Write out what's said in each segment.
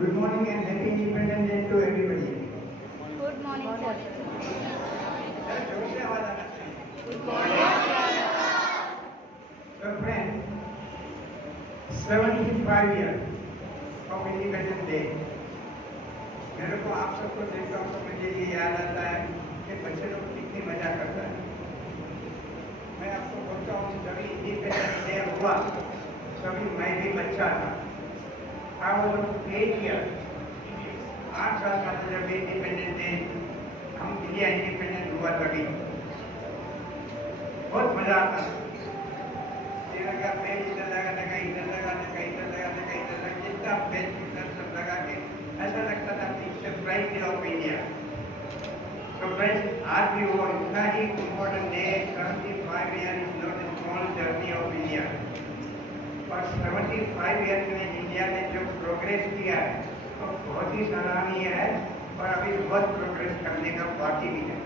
Good morning and happy Independence Day to everybody. Good morning, sir. जरा जोर से आवाज आना चाहिए। So friends, 75 years of Independence Day. मेरे को आप सबको देखता हूँ तो मुझे ये याद आता है कि बच्चे लोग कितनी मजा करता है। मैं आपको बोलता हूँ जब इंडिपेंडेंस डे हुआ तभी मैं भी बच्चा था। I was 8 years. 8 साल का था जब इंडिपेंडेंस डे हम इंडिया इंडिपेंडेंट हुआ तभी बहुत मजा आता था। तिरंगा पेज इधर लगाने का इधर लगाने का इधर लगाने का इधर लगा जितना पेज इधर सब लगा के ऐसा लगता था कि it's pride day of India. तो फ्रेंड्स आज भी वो इतना ही important day 75 year is not a small journey of India. और 75 ईयर में इंडिया ने जो प्रोग्रेस किया है वो बहुत ही सराहनीय है और अभी बहुत प्रोग्रेस करने का बाकी भी है।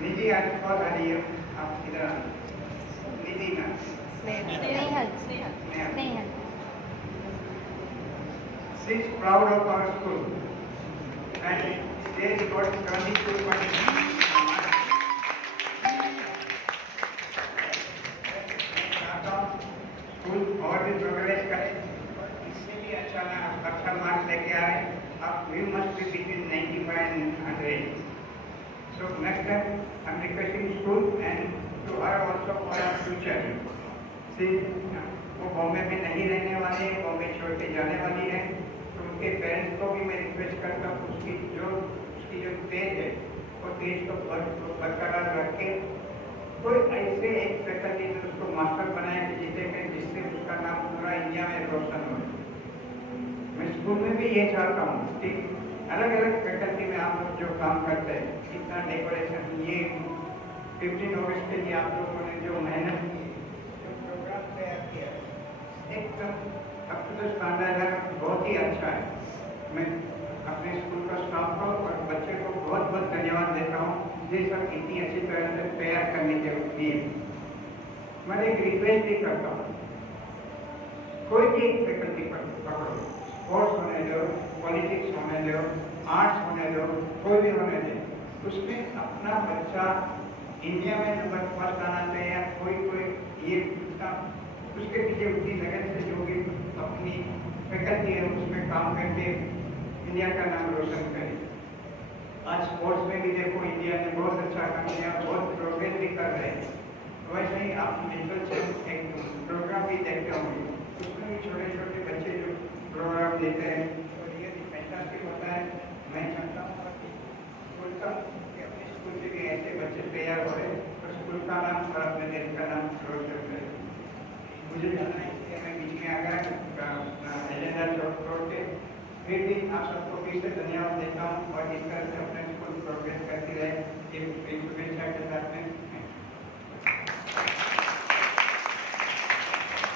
निधि आज बहुत आ रही है आप इधर निधि ना Snehal. She is proud of our school and she has got 22 points. School और भी प्रोग्रेस करे इससे भी अच्छा मार्क्स लेके आए। अब we must be between 95 and 100. So next time I'm requesting school and to her also for our future. See, वो बॉम्बे में नहीं रहने वाले हैं, बॉम्बे छोड़ के जाने वाली है, तो उनके पेरेंट्स को भी मैं रिक्वेस्ट करता हूँ उसकी जो तेज है वो तेज को बरकरार रख के कोई ऐसे एक फैकल्टी में उसको मास्टर बनाए कि जिससे उसका नाम पूरा इंडिया में रोशन हो। मैं स्कूल में भी ये चाहता हूँ कि अलग अलग फैकल्टी में आप लोग जो काम करते हैं इतना डेकोरेशन ये 15 अगस्त के लिए आप लोगों ने जो मेहनत की जो प्रोग्राम तैयार किया एकदम अब तो स्टैंडर्ड है बहुत ही अच्छा है। मैं अपने स्कूल का स्टाफ को और बच्चे को बहुत बहुत धन्यवाद देता हूँ ये सब इतनी अच्छी तरह से तैयार करने के लिए। मैं एक रिक्वेस्ट भी करता हूँ कोई भी एक फैकल्टी पर पकड़ो, स्पोर्ट्स होने दो, पॉलिटिक्स होने दो, आर्ट्स होने दो, कोई भी होने दे, उसमें अपना बच्चा इंडिया में नंबर फर्स्ट आना चाहिए। कोई ये उसके पीछे उतनी लगन से जो भी अपनी फैकल्टी है उसमें काम करके इंडिया का नाम रोशन करे। आज स्पोर्ट्स में भी देखो इंडिया ने बहुत अच्छा काम किया, बहुत प्रोग्रेस भी कर रहे हैं। वैसे ही आप डिजिटल से एक प्रोग्राम भी देखते होंगे उसमें भी छोटे छोटे बच्चे जो प्रोग्राम देते हैं और ये भी फैंटास्टिक होता है। मैं चाहता हूँ कि स्कूल का अपने स्कूल से भी ऐसे बच्चे तैयार हो रहे और स्कूल का नाम और अपने देश का नाम रोशन करें। मुझे जाना है इसलिए मैं बीच में आ गया एजेंडा छोड़ के फिर भी आप सबको फिर से धन्यवाद देता हूँ और इस तरह से अपने स्कूल प्रोग्रेस